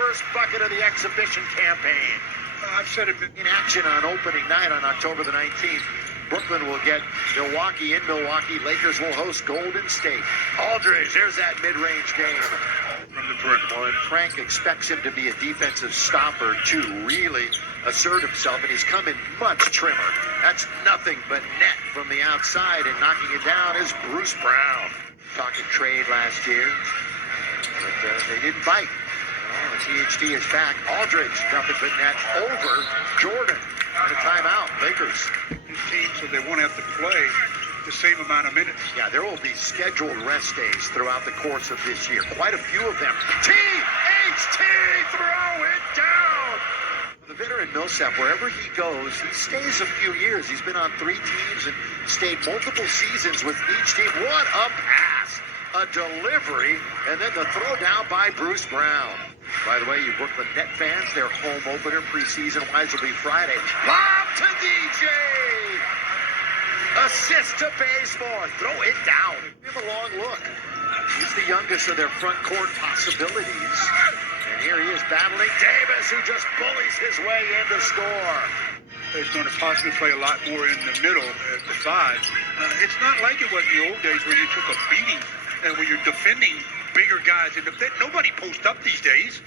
first bucket of the exhibition campaign. I've said it in action on opening night on October the 19th. Brooklyn will get Milwaukee in Milwaukee. Lakers will host Golden State. Aldridge, there's that mid-range game. from the perimeter. Well, and Frank expects him to be a defensive stopper, too. Really assert himself, and he's coming much trimmer. That's nothing but net from the outside, and knocking it down is Bruce Brown. Talking trade last year, but they didn't bite. Oh, THT is back. Aldridge, nothing but net over Jordan. And a timeout, Lakers. These teams, so they won't have to play the same amount of minutes. Yeah, there will be scheduled rest days throughout the course of this year. Quite a few of them. THT, throw it down! The veteran Millsap, wherever he goes, he stays a few years. He's been on 3 teams and stayed multiple seasons with each team. What a pass! A delivery, and then the throw down by Bruce Brown. By the way, you Brooklyn Net fans, their home opener preseason-wise will be Friday. Lob to DJ! Assist to Bazemore. Throw it down. Give him a long look. He's the youngest of their front court possibilities. And here he is battling Davis, who just bullies his way in to score. He's going to possibly play a lot more in the middle at the sides. It's not like it was in the old days where you took a beating and when you're defending bigger guys. And nobody posts up these days.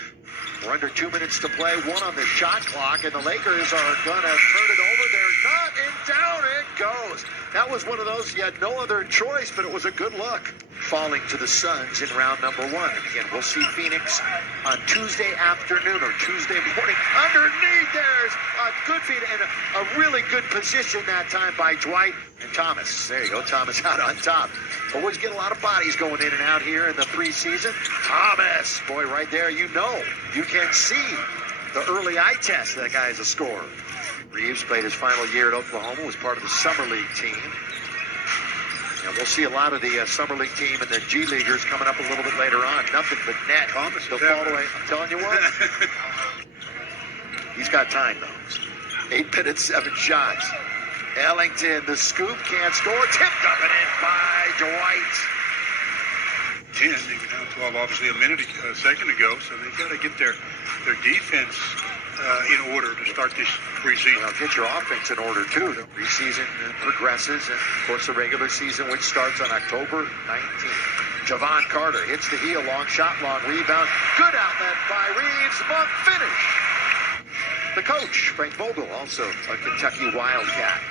We're under 2 minutes to play, 1 on the shot clock, and the Lakers are going to turn it over. They're not, and down it goes. That was one of those, you had no other choice, but it was a good look. Falling to the Suns in round number 1. And again, we'll see Phoenix on Tuesday afternoon or Tuesday morning. Underneath, there's a good feed and a really good position that time by Dwight and Thomas. There you go, Thomas out on top. Always get a lot of bodies going in and out here in the preseason. Thomas, boy, right there, you know. You can see the early eye test. That guy is a scorer. Reeves played his final year at Oklahoma, was part of the Summer League team. And we'll see a lot of the Summer League team and the G Leaguers coming up a little bit later on. Nothing but net. Thomas He'll fall away. I'm telling you what. He's got time, though. 8 minutes, 7 shots. Ellington, the scoop, can't score. Tipped up and in by Dwight. 10, they were down 12, obviously a second ago, so they've got to get their defense in order to start this preseason. Well, get your offense in order, too. The preseason progresses, and, of course, the regular season, which starts on October 19th. Javon Carter hits the heel, long shot, long rebound. Good outlet by Reeves. Monk finish. The coach, Frank Vogel, also a Kentucky Wildcat.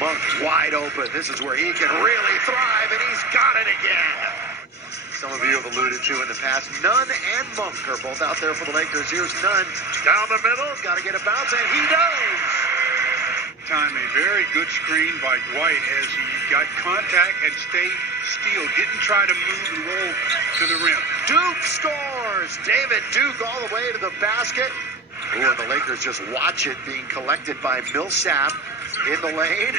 Monk wide open. This is where he can really thrive, and he's got it again. Some of you have alluded to in the past, Nunn and Monk are both out there for the Lakers. Here's Nunn down the middle. Got to get a bounce, and he does. Time a very good screen by Dwight as he got contact and stayed still. Didn't try to move and roll to the rim. Duke scores. David Duke all the way to the basket. Ooh, and the Lakers just watch it being collected by Millsap in the lane.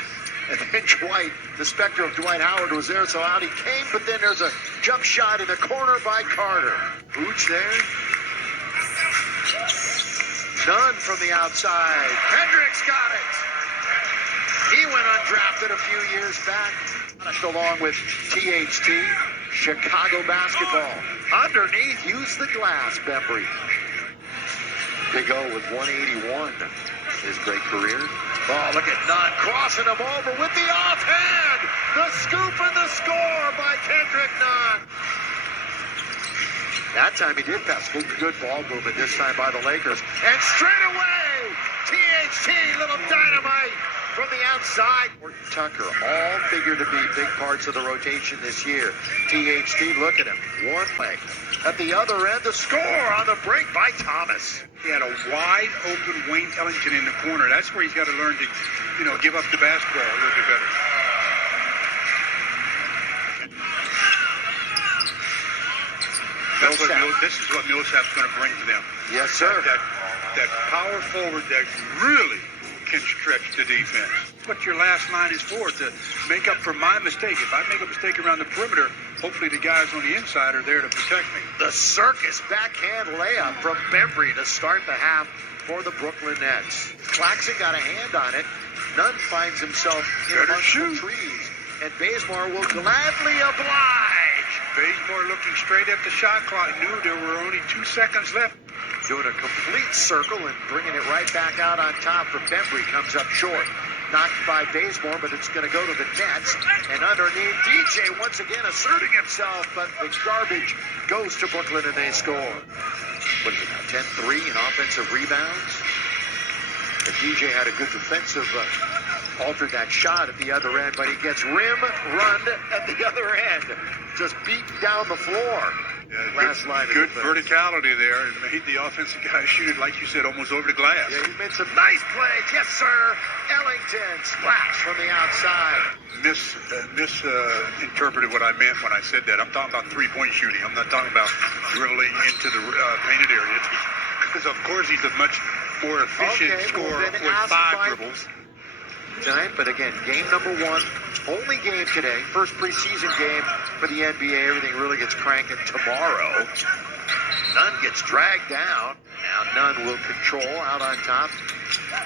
And then Dwight, the specter of Dwight Howard was there, so out he came. But then there's a jump shot in the corner by Carter. Booch there. Nunn from the outside. Hendricks got it. He went undrafted a few years back. Along with THT, Chicago basketball. Underneath, use the glass, Bembry. Big O with 181. His great career. Oh, look at Nunn crossing him over with the offhand. The scoop and the score by Kendrick Nunn. That time he did pass. Good ball movement this time by the Lakers. And straight away, THT, little dynamite from the outside. Tucker, all figured to be big parts of the rotation this year. THT, look at him. One leg. At the other end, the score on the break by Thomas. He had a wide open Wayne Ellington in the corner. That's where he's got to learn to, give up the basketball a little bit better. This is what Millsap's going to bring to them. Yes, sir. That power forward that really can stretch the defense. What your last line is for, to make up for my mistake. If I make a mistake around the perimeter, hopefully the guys on the inside are there to protect me. The circus backhand layup from Bembry to start the half for the Brooklyn Nets. Claxton got a hand on it. Nunn finds himself in amongst the trees, and Bazemore will gladly oblige. Bazemore looking straight at the shot clock, knew there were only 2 seconds left. Doing a complete circle and bringing it right back out on top for Bembry. Comes up short. Knocked by Bazemore, but it's going to go to the nets. And underneath, DJ once again asserting himself, but the garbage goes to Brooklyn and they score. What is it now, 10-3 in offensive rebounds? But DJ had a good defensive, altered that shot at the other end, but he gets rim run at the other end. Just beaten down the floor. Last line of good defense. verticality there, and made the offensive guy shoot it, like you said, almost over the glass. Yeah, he made some nice plays. Yes, sir. Ellington splash from the outside. Misinterpreted what I meant when I said that. I'm talking about three-point shooting. I'm not talking about dribbling into the painted area. Because, of course, he's a much more efficient scorer with 5 dribbles. Tonight, but again, game number 1, only game today, first preseason game for the NBA. Everything really gets cranking tomorrow. Nunn gets dragged down. Now Nunn will control out on top.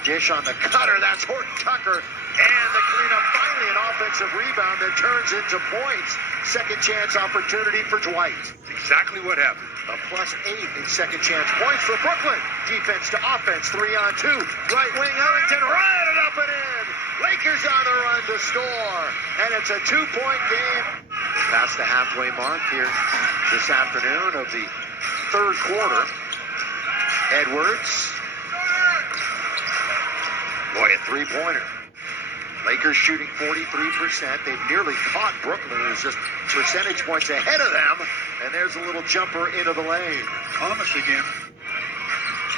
Dish on the cutter. That's Horton Tucker. And the cleanup, finally an offensive rebound that turns into points. Second chance opportunity for Dwight. Exactly what happened. A +8 in second chance points for Brooklyn. Defense to offense, 3-on-2. Right wing Ellington, right it up and in. Lakers on the run to score. And it's a 2-point game. Past the halfway mark here this afternoon of the third quarter. Edwards. Boy, a three-pointer. Lakers shooting 43%. They've nearly caught Brooklyn, who's just percentage points ahead of them. And there's a little jumper into the lane. Thomas again.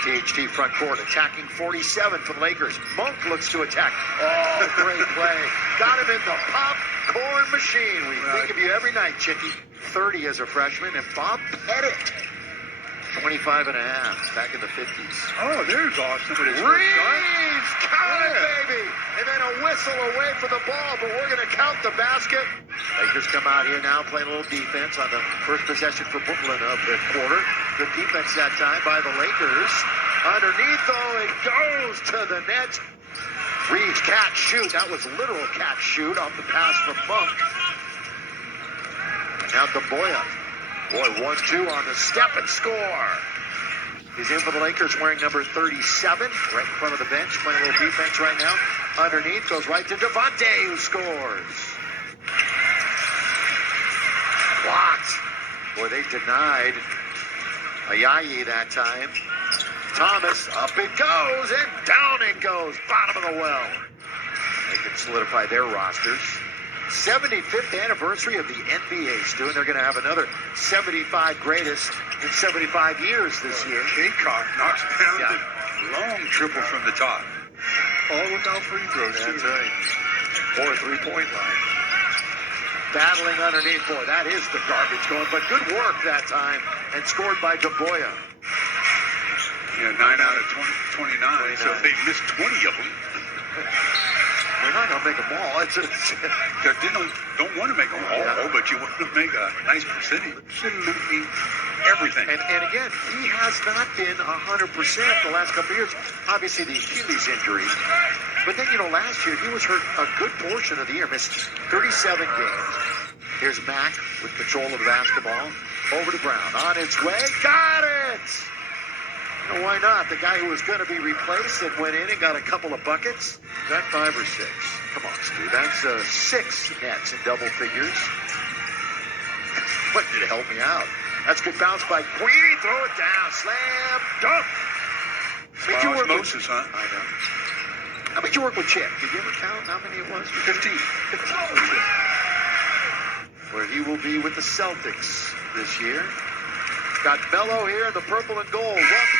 THT front court attacking 47 for the Lakers. Monk looks to attack. Oh, great play. Got him in the popcorn machine. We think of you every night, Chicky. 30 as a freshman. And Bob Pettit, 25 and a half, back in the 50s. Oh, there's Austin with his Reeves, count it, baby. And then a whistle away for the ball, but we're going to count the basket. Lakers come out here now playing a little defense on the first possession for Brooklyn of the quarter. Good defense that time by the Lakers. Underneath, though, it goes to the net. Reeves catch shoot. That was literal catch shoot off the pass from Monk. And now Gaboya. Boy, 1-2 on the step and score. He's in for the Lakers wearing number 37, right in front of the bench, playing a little defense right now. Underneath, goes right to Devontae, who scores. Blocked. Boy, they denied Ayayi that time. Thomas, up it goes, and down it goes. Bottom of the well. They can solidify their rosters. 75th anniversary of the NBA, Stu, and they're going to have another 75 greatest in 75 years this year. Jaycock knocks down the long triple from the top. All without free throws. That's right. Or a three-point line. Battling underneath. Boy, that is the garbage going, but good work that time, and scored by Gaboya. Yeah, 9 out of 29. So if they missed 20 of them. They're not going to make them all. They don't want to make them all, but you want to make a nice percentage. Absolutely everything. And again, he has not been 100% the last couple of years. Obviously, the Achilles injury. But then, last year, he was hurt a good portion of the year. Missed 37 games. Here's Mack with control of the basketball. Over to Brown. On its way. Got it! Why not? The guy who was going to be replaced and went in and got a couple of buckets. Is that 5 or 6? Come on, Stu. That's 6 nets in double figures. What did it help me out? That's good bounce by Queenie. Throw it down. Slam. Dunk. Osmosis, huh? I know. How many did you work with Chick? Did you ever count how many it was? 15. 15. Where he will be with the Celtics this year. Got Melo here in the purple and gold. Welcome to